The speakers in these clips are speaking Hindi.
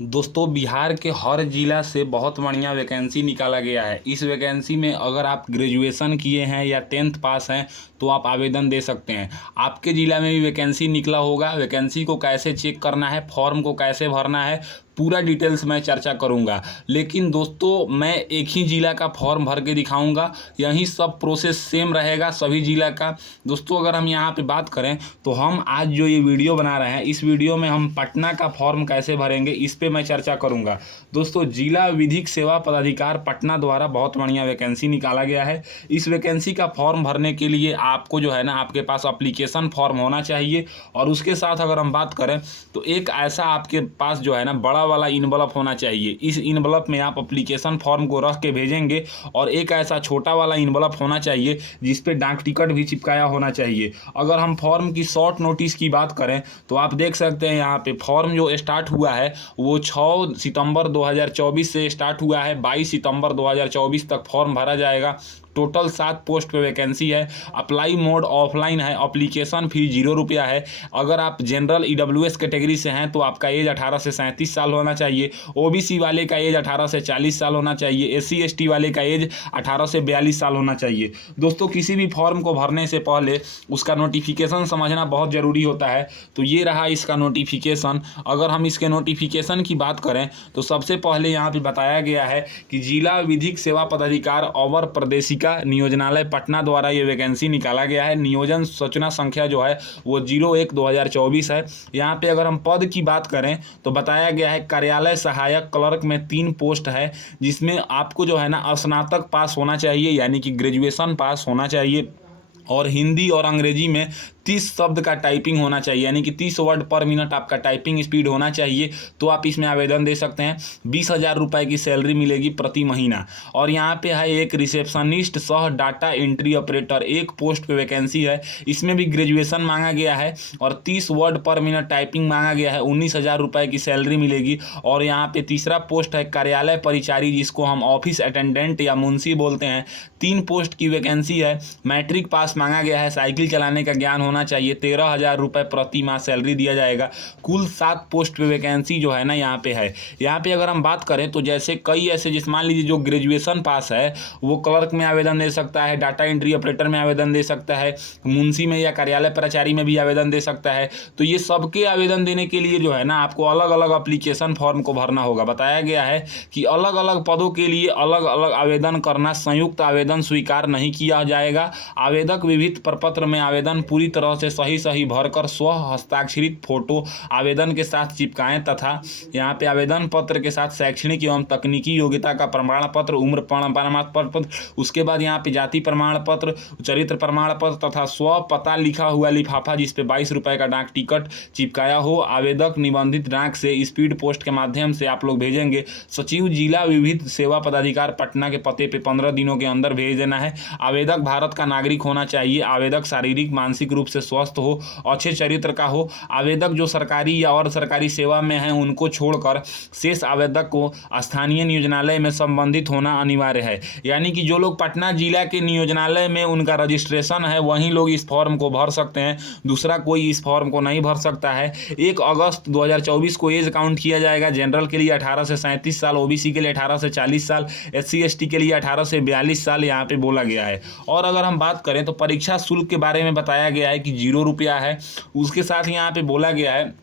दोस्तों बिहार के हर जिला से बहुत बढ़िया वैकेंसी निकाला गया है। इस वैकेंसी में अगर आप ग्रेजुएशन किए हैं या 10th पास हैं तो आप आवेदन दे सकते हैं। आपके ज़िला में भी वैकेंसी निकला होगा। वैकेंसी को कैसे चेक करना है, फॉर्म को कैसे भरना है, पूरा डिटेल्स मैं चर्चा करूंगा। लेकिन दोस्तों मैं एक ही ज़िला का फॉर्म भर के दिखाऊंगा, यही सब प्रोसेस सेम रहेगा सभी ज़िला का। दोस्तों अगर हम यहाँ पे बात करें तो हम आज जो ये वीडियो बना रहे हैं, इस वीडियो में हम पटना का फॉर्म कैसे भरेंगे इस पे मैं चर्चा करूंगा। दोस्तों जिला विधिक सेवा पदाधिकार पटना द्वारा बहुत बढ़िया वैकेंसी निकाला गया है। इस वैकेंसी का फॉर्म भरने के लिए आपको जो है ना, आपके पास अप्लीकेशन फॉर्म होना चाहिए और उसके साथ अगर हम बात करें तो एक ऐसा आपके पास जो है ना बड़ा वाला इनवलप होना चाहिए। इस इनवलप में आप अप्लीकेशन फॉर्म को रख के भेजेंगे और एक ऐसा छोटा वाला इनवलप होना चाहिए जिस पे डाक टिकट भी चिपकाया होना चाहिए। अगर हम फॉर्म की शॉर्ट नोटिस की बात करें तो आप देख सकते हैं यहाँ पे फॉर्म जो स्टार्ट हुआ है वो 6 सितंबर 2024 से स्टार्ट हुआ है। 22 सितंबर 2024 तक फॉर्म भरा जाएगा। टोटल 7 पोस्ट पे वैकेंसी है। अप्लाई मोड ऑफलाइन है। अप्लीकेशन फी 0 रुपया है। अगर आप जनरल EWS कैटेगरी से हैं तो आपका एज 18 से 37 साल होना चाहिए। OBC वाले का एज 18 से 40 साल होना चाहिए। SC ST वाले का एज 18 से 42 साल होना चाहिए। दोस्तों किसी भी फॉर्म को भरने से पहले उसका नोटिफिकेशन समझना बहुत ज़रूरी होता है। तो ये रहा इसका नोटिफिकेशन। अगर हम इसके नोटिफिकेशन की बात करें तो सबसे पहले यहाँ पे बताया गया है कि जिला विधिक सेवा पदाधिकार अवर प्रदेशिका नियोजनालय पटना द्वारा ये वैकेंसी निकाला गया है। नियोजन सूचना संख्या जो है वो 01/2024 है। यहाँ पे अगर हम पद की बात करें तो बताया गया है कार्यालय सहायक क्लर्क में 3 पोस्ट है, जिसमें आपको जो है ना स्नातक पास होना चाहिए, यानी कि ग्रेजुएशन पास होना चाहिए और हिंदी और अंग्रेजी में 30 शब्द का टाइपिंग होना चाहिए, यानी कि 30 वर्ड पर मिनट आपका टाइपिंग स्पीड होना चाहिए। तो आप इसमें आवेदन दे सकते हैं। 20,000 रुपये की सैलरी मिलेगी प्रति महीना। और यहाँ पे है एक रिसेप्शनिस्ट सह डाटा एंट्री ऑपरेटर, एक पोस्ट पे वैकेंसी है। इसमें भी ग्रेजुएशन मांगा गया है और 30 वर्ड पर मिनट टाइपिंग मांगा गया है। 19,000 रुपये की सैलरी मिलेगी। और यहाँ पे तीसरा पोस्ट है कार्यालय परिचारी, जिसको हम ऑफिस अटेंडेंट या मुंशी बोलते हैं। 3 पोस्ट की वैकेंसी है। मैट्रिक पास मांगा गया है। साइकिल चलाने का ज्ञान होना चाहिए। 13,000 रुपये प्रति माह सैलरी दिया जाएगा। कुल 7 पोस्ट पे वैकेंसी जो है ना यहाँ पे है। यहाँ पे अगर हम बात करें तो जैसे कई ऐसे, जिस मान लीजिए जो ग्रेजुएशन पास है वो क्लर्क में आवेदन दे सकता है, डाटा एंट्री ऑपरेटर में आवेदन दे सकता है, मुंशी में या कार्यालय प्राचारी में भी आवेदन दे सकता है। तो ये सबके आवेदन देने के लिए जो है ना आपको अलग अलग अप्लीकेशन फॉर्म को भरना होगा। बताया गया है कि अलग अलग पदों के लिए अलग अलग आवेदन करना, संयुक्त आवेदन स्वीकार नहीं किया जाएगा। आवेदक विविध प्रपत्र में आवेदन पूरी तरह से सही भरकर स्व हस्ताक्षरित फोटो आवेदन के साथ चिपकाएं तथा यहाँ पे आवेदन पत्र के साथ शैक्षणिक एवं तकनीकी योग्यता का प्रमाण पत्र, उम्र प्रमाण पत्र, उसके बाद यहाँ पे जाति प्रमाण पत्र, चरित्र प्रमाण पत्र तथा स्व पता लिखा हुआ लिफाफा जिस पे 22 रुपये का डाक टिकट चिपकाया हो। आवेदक निबंधित डाक से स्पीड पोस्ट के माध्यम से आप लोग भेजेंगे। सचिव जिला विधिक सेवा पदाधिकार पटना के पते पे 15 दिनों के अंदर भेज देना है। आवेदक भारत का नागरिक होना चाहिए। आवेदक शारीरिक मानसिक रूप से स्वस्थ हो, अच्छे चरित्र का हो। आवेदक जो सरकारी या और सरकारी सेवा में हैं उनको छोड़कर शेष आवेदक को स्थानीय नियोजनालय में संबंधित होना अनिवार्य है। यानी कि जो लोग पटना जिला के नियोजनालय में उनका रजिस्ट्रेशन है वहीं लोग इस फॉर्म को भर सकते हैं, दूसरा कोई इस फॉर्म को नहीं भर सकता है। 1 अगस्त 2024 को एज काउंट किया जाएगा। जनरल के लिए 18 से 37 साल, OBC के लिए 18 से 40 साल, SC ST के लिए 18 से 42 साल यहाँ पे बोला गया है। और अगर हम बात करें तो परीक्षा शुल्क के बारे में बताया गया है कि 0 रुपया है। उसके साथ यहाँ पे बोला गया है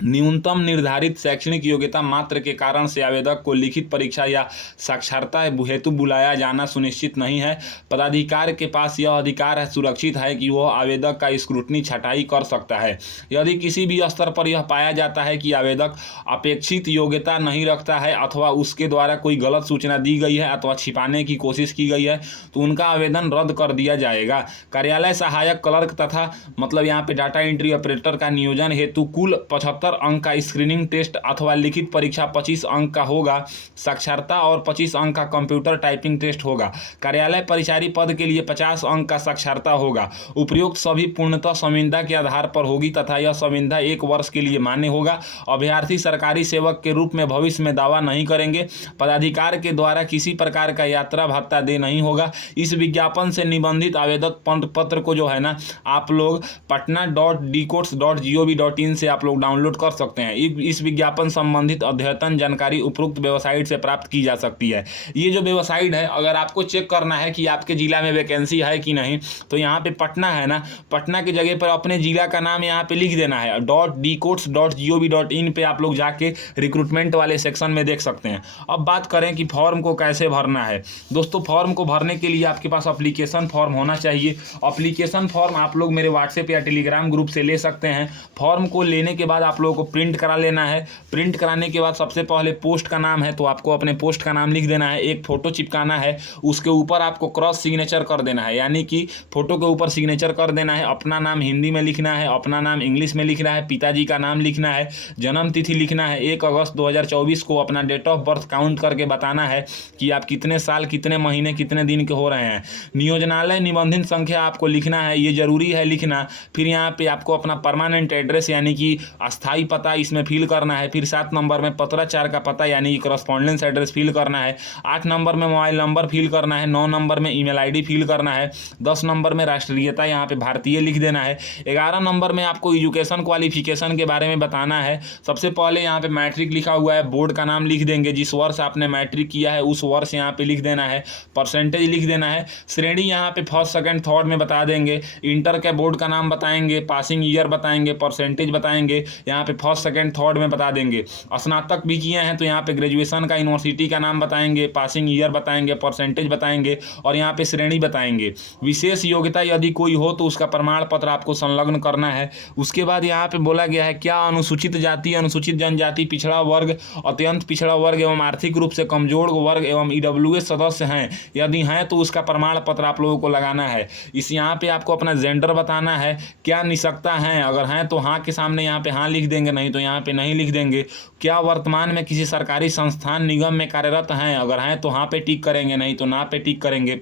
न्यूनतम निर्धारित शैक्षणिक योग्यता मात्र के कारण से आवेदक को लिखित परीक्षा या साक्षरता हेतु बुलाया जाना सुनिश्चित नहीं है। पदाधिकारी के पास यह अधिकार है, सुरक्षित है कि वह आवेदक का स्क्रूटनी छटाई कर सकता है। यदि किसी भी स्तर पर यह पाया जाता है कि आवेदक अपेक्षित योग्यता नहीं रखता है अथवा उसके द्वारा कोई गलत सूचना दी गई है अथवा छिपाने की कोशिश की गई है तो उनका आवेदन रद्द कर दिया जाएगा। कार्यालय सहायक क्लर्क तथा मतलब यहाँ पे डाटा एंट्री ऑपरेटर का नियोजन हेतु कुल 75 अंक का स्क्रीनिंग टेस्ट अथवा लिखित परीक्षा 25 अंक का होगा। साक्षरता और 25 अंक का कंप्यूटर टाइपिंग टेस्ट होगा। कार्यालय परिचारी पद के लिए 50 अंक का साक्षरता होगा। उपयुक्त सभी पूर्णतः संविदा के आधार पर होगी तथा यह संविदा 1 वर्ष के लिए मान्य होगा। अभ्यर्थी सरकारी सेवक के रूप में भविष्य में दावा नहीं करेंगे। पदाधिकारी के द्वारा किसी प्रकार का यात्रा भत्ता दे नहीं होगा। इस विज्ञापन से निबंधित आवेदक पत्र को जो है ना आप लोग patna.dcots.gov.in से आप लोग डाउनलोड कर सकते हैं। इस विज्ञापन संबंधित अद्यतन जानकारी उपरोक्त वेबसाइट से प्राप्त की जा सकती है। ये जो वेबसाइट है, अगर आपको चेक करना है कि आपके जिला में वैकेंसी है कि नहीं, तो यहाँ पे पटना है ना, पटना की जगह पर अपने जिला का नाम यहाँ पे लिख देना है। .dcots.gov.in पे आप लोग जाके रिक्रूटमेंट वाले सेक्शन में देख सकते हैं। अब बात करें कि फॉर्म को कैसे भरना है। दोस्तों, फॉर्म को भरने के लिए आपके पास एप्लीकेशन फॉर्म होना चाहिए। एप्लीकेशन फॉर्म आप लोग मेरे व्हाट्सएप या टेलीग्राम ग्रुप से ले सकते हैं। फॉर्म को लेने के बाद आप लोगों को प्रिंट करा लेना है। प्रिंट कराने के बाद सबसे पहले पोस्ट का नाम है, तो आपको अपने पोस्ट का नाम लिख देना है। एक फ़ोटो चिपकाना है, उसके ऊपर आपको क्रॉस सिग्नेचर कर देना है, यानी कि फ़ोटो के ऊपर सिग्नेचर कर देना है। अपना नाम हिंदी में लिखना है, अपना नाम इंग्लिश में लिखना है, पिताजी का नाम लिखना है, जन्म तिथि लिखना है 1 अगस्त 2024 को, अपना डेट ऑफ बर्थ काउंट करके बताना है कि आप कितने साल, कितने महीने, कितने दिन के हो रहे हैं। नियोजनालय निबंधन संख्या आपको लिखना है, ये ज़रूरी है लिखना। फिर यहाँ पे आपको अपना परमानेंट एड्रेस यानी कि अस्थाई पता इसमें फिल करना है। फिर 7 नंबर में पत्राचार का पता यानी कि करस्पॉन्डेंस एड्रेस फिल करना है। 8 नंबर में मोबाइल नंबर फिल करना है। 9 नंबर में ईमेल आईडी फिल करना है। 10 नंबर में राष्ट्रीयता यहाँ पे भारतीय लिख देना है। 11 नंबर में आपको एजुकेशन क्वालिफिकेशन के बारे में बताना है। सबसे पहले यहाँ पे मैट्रिक लिखा हुआ है, बोर्ड का नाम लिख देंगे, जिस वर्ष आपने मैट्रिक किया है उस वर्ष यहाँ पे लिख देना है। परसेंटेज लिख देना है। श्रेणी यहाँ पे फर्स्ट, सेकंड, थर्ड में बता देंगे। इंटर के बोर्ड का नाम बताएंगे, पासिंग ईयर बताएंगे, परसेंटेज बताएंगे, यहाँ पे फर्स्ट, सेकंड, थर्ड में बता देंगे। स्नातक भी किए हैं तो यहाँ पे ग्रेजुएशन का यूनिवर्सिटी का नाम बताएंगे, पासिंग ईयर बताएंगे, परसेंटेज बताएंगे और यहाँ पे श्रेणी बताएंगे। विशेष योग्यता यदि कोई हो तो उसका प्रमाण पत्र आपको संलग्न करना है। उसके बाद यहाँ पे बोला गया है क्या अनुसूचित जाति, अनुसूचित जनजाति, पिछड़ा वर्ग, अत्यंत पिछड़ा वर्ग एवं आर्थिक रूप से कमजोर वर्ग एवं ईडब्ल्यूएस सदस्य हैं, यदि हैं तो उसका प्रमाण पत्र आप लोगों को लगाना है। इस यहाँ पे आपको अपना जेंडर बताना है, क्या निःसक्ता हैं, अगर हैं तो हाँ के सामने यहाँ पे हाँ लिख देंगे, नहीं तो यहाँ पे नहीं लिख देंगे। क्या वर्तमान में किसी सरकारी संस्थान निगम में कार्यरत हैं, अगर हैं तो हाँ पे टिक करेंगे, नहीं तो ना पे टिक करेंगे।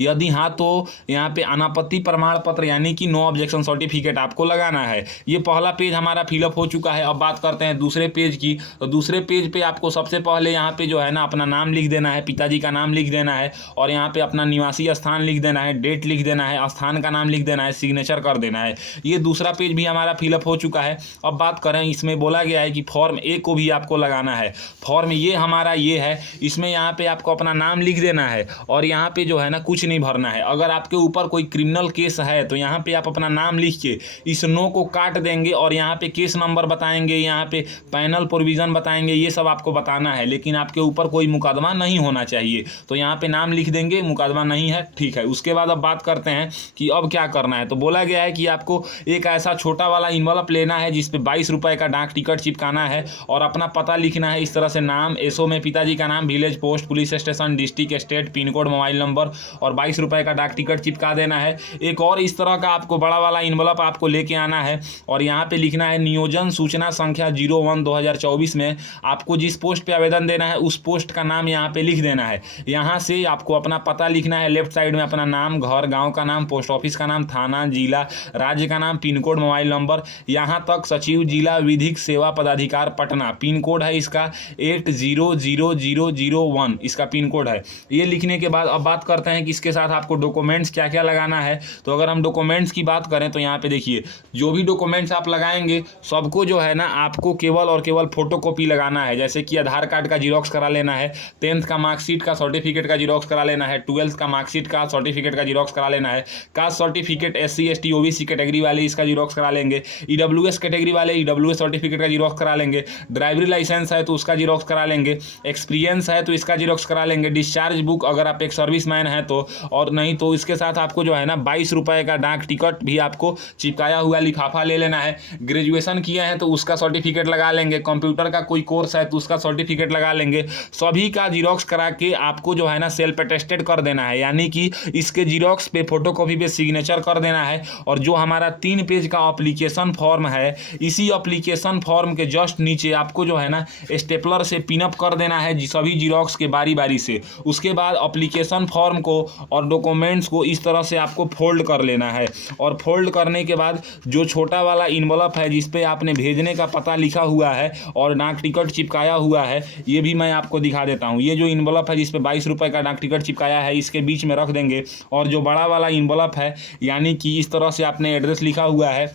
यदि हाँ तो यहाँ पे अनापत्ति प्रमाण पत्र यानी कि नो ऑब्जेक्शन सर्टिफिकेट आपको लगाना है। ये पहला पेज हमारा फिलअप हो चुका है। अब बात करते हैं दूसरे पेज की। तो दूसरे पेज पे आपको सबसे पहले यहाँ पे जो है ना अपना नाम लिख देना है, पिताजी का नाम लिख देना है और यहाँ पे अपना निवासी स्थान लिख देना है, डेट लिख देना है, स्थान का नाम लिख देना है, सिग्नेचर कर देना है। ये दूसरा पेज भी हमारा फिलअप हो चुका है। अब बात करें, इसमें बोला गया है कि फॉर्म ए को भी आपको लगाना है। फॉर्म ये हमारा ये है, इसमें यहाँ पे आपको अपना नाम लिख देना है और यहाँ पे जो है ना कुछ नहीं भरना है। अगर आपके ऊपर कोई क्रिमिनल केस है तो यहाँ पे आप अपना नाम लिख के इस नो को काट देंगे और यहाँ पे केस नंबर बताएंगे, यहाँ पे पैनल प्रोविजन बताएंगे, ये सब आपको बताना है। लेकिन आपके ऊपर कोई मुकदमा नहीं होना चाहिए, तो यहाँ पे नाम लिख देंगे, मुकदमा नहीं है, ठीक है। उसके बाद अब बात करते हैं कि अब क्या करना है। तो बोला गया है कि आपको एक ऐसा छोटा वाला इन्वलप लेना है जिसपे 22 रुपये का डाक टिकट चिपकाना है और अपना पता लिखना है इस तरह से, नाम, एसओ में पिताजी का नाम, village, post, police station, district, state, pin code, mobile number और 22 रुपये का डाक टिकट चिपका देना है। एक और इस तरह का आपको बड़ा वाला इन्वलप आपको लेके आना है और यहाँ पे लिखना है नियोजन सूचना संख्या 01/2024 में आपको जिस पोस्ट पे आवेदन देना है उस पोस्ट का नाम यहाँ पे लिख देना है। यहाँ से आपको अपना पता लिखना है, लेफ्ट साइड में अपना नाम, घर, गांव का नाम, पोस्ट ऑफिस का नाम, थाना, जिला, राज्य का नाम, पिन कोड, मोबाइल नंबर, यहाँ तक सचिव जिला विधिक सेवा पदाधिकार पटना, पिन कोड है इसका 800001, इसका पिन कोड है। ये लिखने के बाद अब बात करते हैं कि इसके साथ आपको डॉक्यूमेंट्स क्या क्या लगाना है। तो अगर हम डॉक्यूमेंट्स की बात करें तो यहाँ पे देखिए, जो भी डॉक्यूमेंट्स आप लगाएंगे सबको जो है ना आपको केवल और केवल फोटोकॉपी लगाना है। जैसे कि आधार कार्ड का जीरोक्स करा लेना है, 10th का मार्कशीट का सर्टिफिकेट का जीरोक्स करा लेना है, 12th का मार्कशीट का सर्टिफिकेट का जीरोक्स करा लेना है, caste certificate SC ST OBC category वाले इसका जीरोक्स करा लेंगे, EWS कैटेगरी वाले EWS सर्टिफिकेट का जीरोक्स करा लेंगे, ड्राइवरी लाइसेंस है तो उसका जीरोक्स करा लेंगे, एक्सपीरियंस है तो इसका जीरोक्स करा लेंगे, डिस्चार्ज बुक अगर आप एक सर्विसमैन है तो, और नहीं तो इसके साथ आपको जो है ना 22 रुपये का डाक टिकट भी आपको चिपकाया हुआ लिफाफा ले लेना है। ग्रेजुएशन किए हैं तो उसका सर्टिफिकेट लगा लेंगे, कंप्यूटर का कोई कोर्स है तो उसका सर्टिफिकेट लगा लेंगे। सभी का जीरोक्स करा के आपको जो है ना सेल्फ अटेस्टेड कर देना है, यानी कि इसके जीरोक्स पे फोटोकॉपी पे सिग्नेचर कर देना है। और जो हमारा 3 पेज का एप्लीकेशन फॉर्म है, इसी एप्लीकेशन फॉर्म के जस्ट नीचे आपको जो है ना स्टेपलर से पिनअप कर देना है सभी जीरोक्स के बारी बारी से। उसके बाद एप्लीकेशन फॉर्म को और डॉक्यूमेंट्स को इस तरह से आपको फोल्ड कर लेना है और फोल्ड करने के बाद जो छोटा वाला इन्वलप है जिस पे आपने भेजने का पता लिखा हुआ है और डाक टिकट चिपकाया हुआ है, ये भी मैं आपको दिखा देता हूँ। ये जो इन्वलप है जिस पे 22 रुपये का डाक टिकट चिपकाया है, इसके बीच में रख देंगे। और जो बड़ा वाला इन्वलप है यानी कि इस तरह से आपने एड्रेस लिखा हुआ है,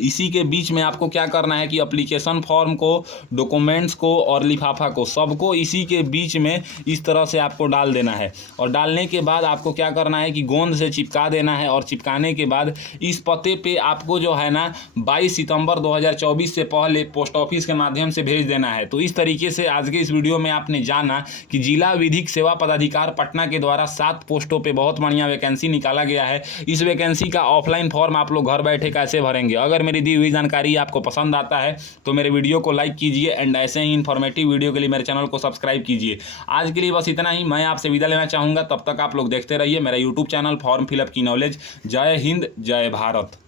इसी के बीच में आपको क्या करना है कि एप्लीकेशन फॉर्म को, डॉक्यूमेंट्स को और लिफाफा को, सबको इसी के बीच में इस तरह से आपको डाल देना है। और डालने के बाद आपको क्या करना है कि गोंद से चिपका देना है। और चिपकाने के बाद इस पते पे आपको जो है ना 22 सितंबर 2024 से पहले पोस्ट ऑफिस के माध्यम से भेज देना है। तो इस तरीके से आज के इस वीडियो में आपने जाना कि जिला विधिक सेवा पदाधिकार पटना के द्वारा 7 पोस्टों पे बहुत बढ़िया वैकेंसी निकाला गया है। इस वैकेंसी का ऑफलाइन फॉर्म आप लोग घर बैठे कैसे भरेंगे। अगर मेरी दी हुई जानकारी आपको पसंद आता है तो मेरे वीडियो को लाइक कीजिए एंड ऐसे ही इन्फॉर्मेटिव वीडियो के लिए मेरे चैनल को सब्सक्राइब कीजिए। आज के लिए बस इतना ही, मैं आपसे विदा लेना चाहूँगा। तब तक आप लोग देखते रहिए मेरा यूट्यूब चैनल फॉर्म फिलअप की नॉलेज। जय हिंद, जय भारत।